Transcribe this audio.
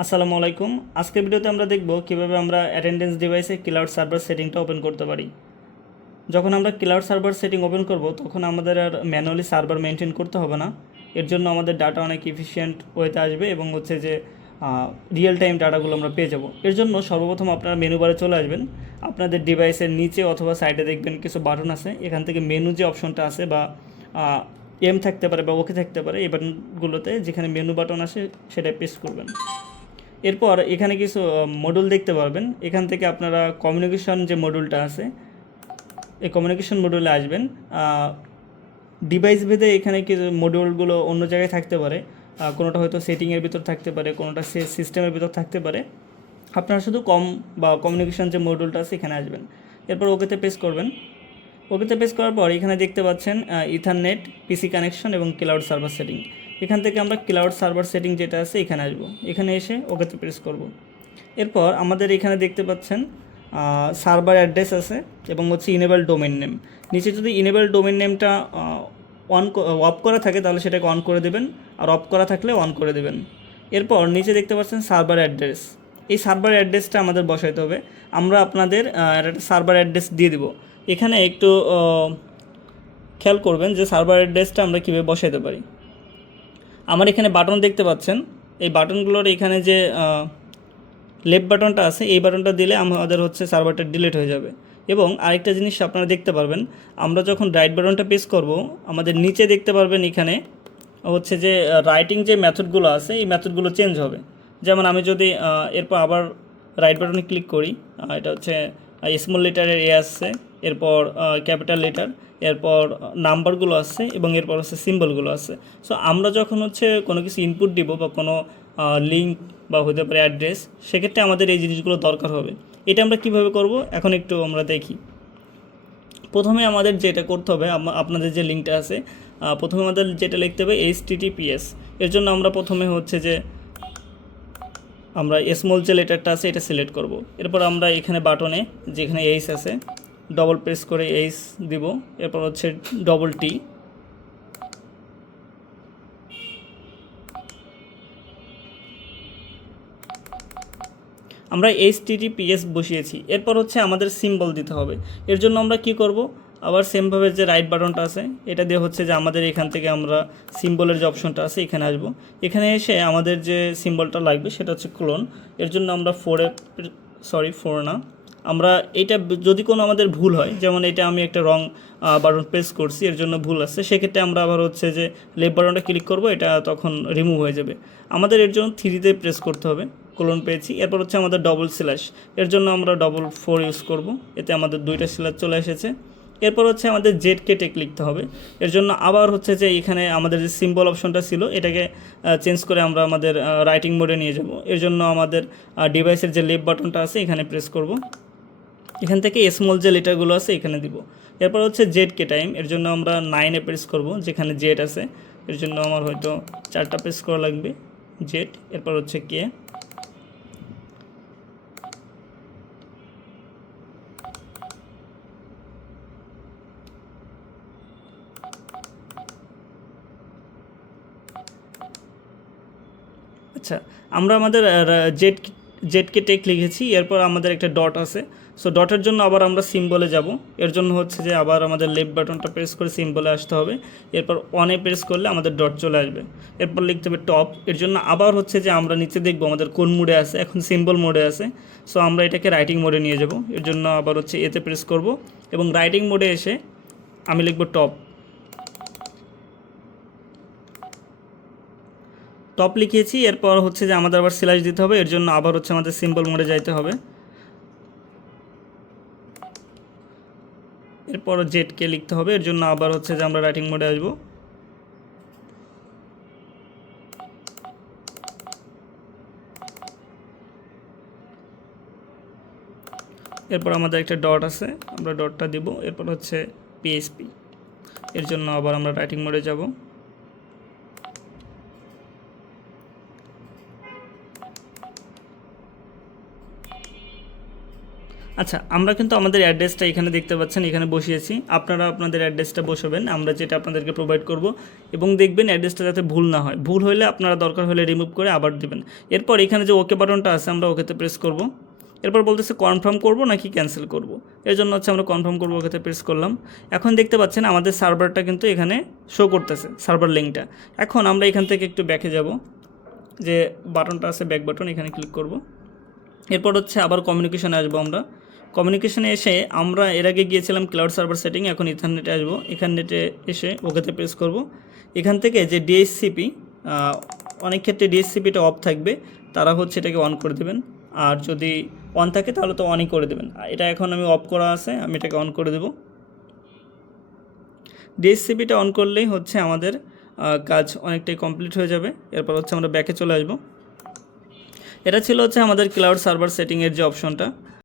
আসসালামু আলাইকুম। আজকের ভিডিওতে আমরা দেখব কিভাবে আমরা অ্যাটেন্ডেন্স ডিভাইসে ক্লাউড সার্ভার সেটিংটা ওপেন করতে পারি। যখন আমরা ক্লাউড সার্ভার সেটিং ওপেন করব তখন আমাদের আর ম্যানুয়ালি সার্ভার মেনটেন করতে হবে না। এর জন্য আমাদের ডাটা অনেক এফিশিয়েন্ট ওয়েতে আসবে এবং হচ্ছে যে রিয়েল টাইম ডাটাগুলো আমরা পেয়ে যাব। এর জন্য সর্বপ্রথম আপনারা মেনু বারে চলে আসবেন। আপনাদের ডিভাইসের নিচে অথবা সাইডে দেখবেন কিছু বাটন আছে, এখান থেকে মেনু যে অপশনটা আছে বা এম থাকতে পারে বা ওকে থাকতে পারে, এই বাটনগুলোতে যেখানে মেনু বাটন আসে সেটা প্রেস করবেন। এরপর এখানে কিছু মডিউল দেখতে পারবেন। এখান থেকে আপনারা কমিউনিকেশন যে মডিউলটা আছে এই কমিউনিকেশন মডিউলে আসবেন। ডিভাইস ভেদে এখানে কিছু মডিউলগুলো অন্য জায়গায় থাকতে পারে, কোনোটা হয়তো সেটিংয়ের ভিতর থাকতে পারে, কোনোটা সিস্টেমের ভিতর থাকতে পারে। আপনারা শুধু কমিউনিকেশন যে মডিউলটা আছে এখানে আসবেন। এরপর ওকেতে প্রেস করবেন। ওকেতে প্রেস করার পর এখানে দেখতে পাচ্ছেন ইথারনেট, পিসি কানেকশন এবং ক্লাউড সার্ভার সেটিং। এখান থেকে আমরা ক্লাউড সার্ভার সেটিং যেটা আছে এখানে আসবো। এখানে এসে ওকেতে প্রেস করব। এরপর আমাদের এখানে দেখতে পাচ্ছেন সার্ভার অ্যাড্রেস আছে এবং হচ্ছে ইনেবল ডোমেন নেম। নিচে যদি ইনেবল ডোমেন নেমটা অফ করা থাকে তাহলে সেটাকে অন করে দেবেন, আর অফ করা থাকলে অন করে দেবেন। এরপর নিচে দেখতে পাচ্ছেন সার্ভার অ্যাড্রেস। এই সার্ভার অ্যাড্রেসটা আমাদের বসাইতে হবে। আমরা আপনাদের একটা সার্ভার অ্যাড্রেস দিয়ে দিব। এখানে একটু খেয়াল করবেন যে সার্ভার অ্যাড্রেসটা আমরা কীভাবে বসাইতে পারি। আমার এখানে বাটন দেখতে পাচ্ছেন, এই বাটনগুলোর এখানে যে লেফট বাটনটা আছে এই বাটনটা দিলে আমাদের হচ্ছে সার্ভারটা ডিলিট হয়ে যাবে। এবং আরেকটা জিনিস আপনারা দেখতে পারবেন, আমরা যখন রাইট বাটনটা প্রেস করব আমাদের নিচে দেখতে পারবেন এখানে হচ্ছে যে রাইটিং যে মেথডগুলো আছে এই মেথডগুলো চেঞ্জ হবে। যেমন আমি যদি এরপর আবার রাইট বাটনে ক্লিক করি, এটা হচ্ছে স্মল লেটারের এ আসছে, এরপর ক্যাপিটাল লেটার, এরপর নাম্বারগুলো আসছে এবং এরপর হচ্ছে সিম্বলগুলো আছে। সো আমরা যখন হচ্ছে কোনো কিছু ইনপুট দিব বা কোনো লিঙ্ক বা হতে পারে অ্যাড্রেস, সেক্ষেত্রে আমাদের এই জিনিসগুলো দরকার হবে। এটা আমরা কিভাবে করব এখন একটু আমরা দেখি। প্রথমে আমাদের যেটা করতে হবে, আপনাদের যে লিঙ্কটা আছে প্রথমে আমাদের যেটা লিখতে হবে HTTPS। এর জন্য আমরা প্রথমে হচ্ছে যে আমরা স্মল যে লেটারটা আছে এটা সিলেক্ট করব। এরপর আমরা এখানে বাটনে যেখানে এইচ আছে ডবল প্রেস করে এইচ দিব। এরপর হচ্ছে ডবল টি, আমরা HTTPS বসিয়েছি। এরপর হচ্ছে আমাদের সিম্বল দিতে হবে। এর জন্য আমরা কি করব, আবার সেমভাবে যে রাইট বাটনটা আছে এটা দিয়ে হচ্ছে যে আমাদের এখান থেকে আমরা সিম্বলের যে অপশনটা আছে এখানে আসব। এখানে এসে আমাদের যে সিম্বলটা লাগবে সেটা হচ্ছে ক্লোন। এর জন্য আমরা ফোর না, আমরা এইটা যদি কোনো আমাদের ভুল হয়, যেমন এটা আমি একটা রং বাটন প্রেস করছি এর জন্য ভুল আছে, সেক্ষেত্রে আমরা আবার হচ্ছে যে লেফট বাটনটা ক্লিক করব, এটা তখন রিমুভ হয়ে যাবে। আমাদের এর জন্য 3-তে প্রেস করতে হবে। কোলন পেয়েছি। এরপর হচ্ছে আমাদের ডবল স্ল্যাশ, এর জন্য আমরা ডবল 4 ইউজ করব। এতে আমাদের 2টা স্ল্যাশ চলে এসেছে। এরপর হচ্ছে আমাদের জেডকে টেক লিখতে হবে। এর জন্য আবার হচ্ছে যে এখানে আমাদের যে সিম্বল অপশনটা ছিল এটাকে চেঞ্জ করে আমরা আমাদের রাইটিং মোডে নিয়ে যাব। এর জন্য আমাদের ডিভাইসের যে লেফট বাটনটা আছে এখানে প্রেস করব। এখান থেকে স্মল যে লেটারগুলো আছে এখানে দিব। এরপর হচ্ছে জেডকে টাইম, এর জন্য আমরা 9-এ প্রেস করব। যেখানে জেড আছে এর জন্য আমার হয়তো 4টা প্রেস করা লাগবে, জেড। এরপর হচ্ছে কে। আচ্ছা, আমরা আমাদের জেড জেডকে টেক লিখেছি। এরপর আমাদের একটা ডট আছে। সো ডটের জন্য আবার আমরা সিম্বলে যাব। এর জন্য হচ্ছে যে আবার আমাদের লেফট বাটনটা প্রেস করে সিম্বলে আসতে হবে। এরপর অনে প্রেস করলে আমাদের ডট চলে আসবে। এরপর লিখতে হবে টপ। এর জন্য আবার হচ্ছে যে আমরা নিচে দেখবো আমাদের কোন মোডে আছে, এখন সিম্বল মোডে আছে। সো আমরা এটাকে রাইটিং মোডে নিয়ে যাব। এর জন্য আবার হচ্ছে এতে প্রেস করব এবং রাইটিং মোডে এসে আমি লিখব টপ। টপ লিখিয়েছি। এরপর হচ্ছে যে আমাদের আবার স্ল্যাশ দিতে হবে। এর জন্য আবার হচ্ছে আমাদের সিম্বল মোডে যাইতে হবে। এরপর জেডকে লিখতে হবে। এর জন্য আবার হচ্ছে যে আমরা রাইটিং মোডে আসবো। এরপর আমাদের একটা ডট আছে, আমরা ডটটা দিব। এরপর হচ্ছে পিএইচপি, এর জন্য আবার আমরা রাইটিং মোডে যাব। আচ্ছা, আমরা কিন্তু আমাদের অ্যাড্রেসটা এখানে দেখতে পাচ্ছেন, এখানে বসিয়েছি। আপনারা আপনাদের অ্যাড্রেসটা বসাবেন, আমরা যেটা আপনাদেরকে প্রোভাইড করব, এবং দেখবেন অ্যাড্রেসটা যাতে ভুল না হয়। ভুল হলে আপনারা দরকার হলে রিমুভ করে আবার দিবেন। এরপর এখানে যে ওকে বাটনটা আছে, আমরা ওকেতে প্রেস করব। এরপর বলতেছে কনফার্ম করব নাকি ক্যান্সেল করব। এর জন্য হচ্ছে আমরা কনফার্ম করব, ওকেতে প্রেস করলাম। এখন দেখতে পাচ্ছেন আমাদের সার্ভারটা কিন্তু এখানে শো করতেছে, সার্ভার লিঙ্কটা। এখন আমরা এখান থেকে একটু ব্যাকে যাব, যে বাটনটা আছে ব্যাক বাটন, এখানে ক্লিক করব। এরপর হচ্ছে আবার কমিউনিকেশনে আসবো। আমরা কমিউনিকেশনে এসে আমরা এর আগে গিয়েছিলাম ক্লাউড সার্ভার সেটিং, এখন ইথারনেটে আসবো। ইথারনেটে এসে ওকেতে প্রেস করব। এখান থেকে যে ডিএসসিপি, অনেক ক্ষেত্রে ডিএসসিপিটা অফ থাকবে, তারা হচ্ছে এটাকে অন করে দেবেন। আর যদি অন থাকে তাহলে তো অনই করে দেবেন। এটা এখন আমি অফ করা আছে, আমি এটাকে অন করে দেবো। ডিএসসিপিটা অন করলেই হচ্ছে আমাদের কাজ অনেকটাই কমপ্লিট হয়ে যাবে। এরপর হচ্ছে আমরা ব্যাকে চলে আসবো। এটা ছিল হচ্ছে আমাদের ক্লাউড সার্ভার সেটিংয়ের যে অপশনটা।